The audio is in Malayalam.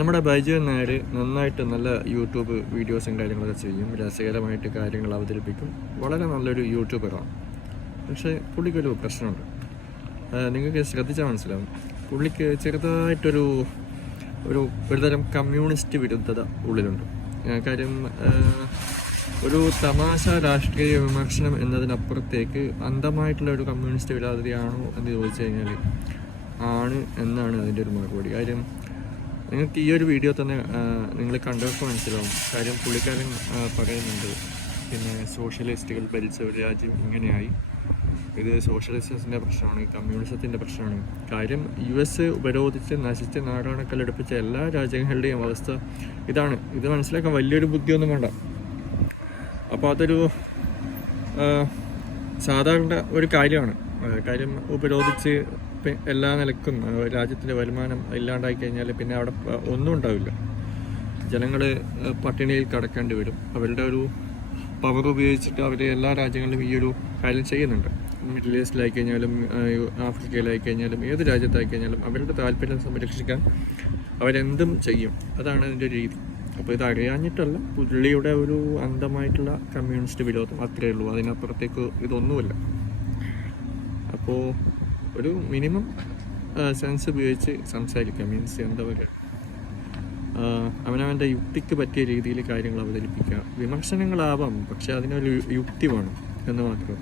നമ്മുടെ ബൈജു നായർ നന്നായിട്ട് നല്ല യൂട്യൂബ് വീഡിയോസും കാര്യങ്ങളൊക്കെ ചെയ്യും, രസകരമായിട്ട് കാര്യങ്ങൾ അവതരിപ്പിക്കും, വളരെ നല്ലൊരു യൂട്യൂബറാണ്. പക്ഷേ പുള്ളിക്കൊരു പ്രശ്നമുണ്ട്, നിങ്ങൾക്ക് ശ്രദ്ധിച്ചാൽ മനസ്സിലാവും. പുള്ളിക്ക് ചെറുതായിട്ടൊരു ഒരുതരം കമ്മ്യൂണിസ്റ്റ് വിരുദ്ധത ഉള്ളിലുണ്ട്. കാര്യം ഒരു തമാശ രാഷ്ട്രീയ വിമർശനം എന്നതിനപ്പുറത്തേക്ക് അന്ധമായിട്ടുള്ള ഒരു കമ്മ്യൂണിസ്റ്റ് വിരോധിയാണോ എന്ന് ചോദിച്ചു കഴിഞ്ഞാൽ ആണ് എന്നാണ് അതിൻ്റെ ഒരു മറുപടി. കാര്യം നിങ്ങൾക്ക് ഈ ഒരു വീഡിയോ തന്നെ നിങ്ങൾ കണ്ടപ്പോൾ മനസ്സിലാവും. കാര്യം പുള്ളിക്കാരൻ പറയുന്നുണ്ട്, പിന്നെ സോഷ്യലിസ്റ്റുകൾ ഭരിച്ച ഒരു രാജ്യം ഇങ്ങനെയായി, ഇത് സോഷ്യലിസത്തിൻ്റെ പ്രശ്നമാണ്, കമ്മ്യൂണിസത്തിൻ്റെ പ്രശ്നമാണ്. കാര്യം US ഉപരോധിച്ച് നശിച്ച് നാടാണക്കല്ലെടുപ്പിച്ച എല്ലാ രാജ്യങ്ങളുടെയും അവസ്ഥ ഇതാണ്. ഇത് മനസ്സിലാക്കാൻ വലിയൊരു ബുദ്ധിയൊന്നും വേണ്ട. അപ്പോൾ അതൊരു സാധാരണ ഒരു കാര്യമാണ്. കാര്യം ഉപരോധിച്ച് എല്ലാ നിലക്കും രാജ്യത്തിൻ്റെ വരുമാനം ഇല്ലാണ്ടായി കഴിഞ്ഞാൽ പിന്നെ അവിടെ ഒന്നും ഉണ്ടാവില്ല. ജനങ്ങൾ പട്ടിണിയിൽ കടക്കേണ്ടി വരും. അവരുടെ ഒരു പവർ ഉപയോഗിച്ചിട്ട് അവർ എല്ലാ രാജ്യങ്ങളിലും ഈ ഒരു കാര്യം ചെയ്യുന്നുണ്ട്. മിഡിൽ ഈസ്റ്റിലായി കഴിഞ്ഞാലും ആഫ്രിക്കയിലായി കഴിഞ്ഞാലും ഏത് രാജ്യത്തായി കഴിഞ്ഞാലും അവരുടെ താല്പര്യം സംരക്ഷിക്കാൻ അവരെന്തും ചെയ്യും. അതാണ് അതിൻ്റെ രീതി. അപ്പോൾ ഇത് അറിയാഞ്ഞിട്ടല്ല, പുള്ളിയുടെ ഒരു അന്ധമായിട്ടുള്ള കമ്മ്യൂണിസ്റ്റ് വിരോധം അത്രയേ ഉള്ളൂ. അതിനപ്പുറത്തേക്ക് ഇതൊന്നുമില്ല. അപ്പോൾ ഒരു മിനിമം സെൻസ് ഉപയോഗിച്ച് സംസാരിക്കുക. മീൻസ് എന്താ പറയുക, അവനവൻ്റെ യുക്തിക്ക് പറ്റിയ രീതിയിൽ കാര്യങ്ങൾ അവതരിപ്പിക്കുക. വിമർശനങ്ങളാവാം, പക്ഷെ അതിനൊരു യുക്തി വേണം എന്ന് മാത്രം.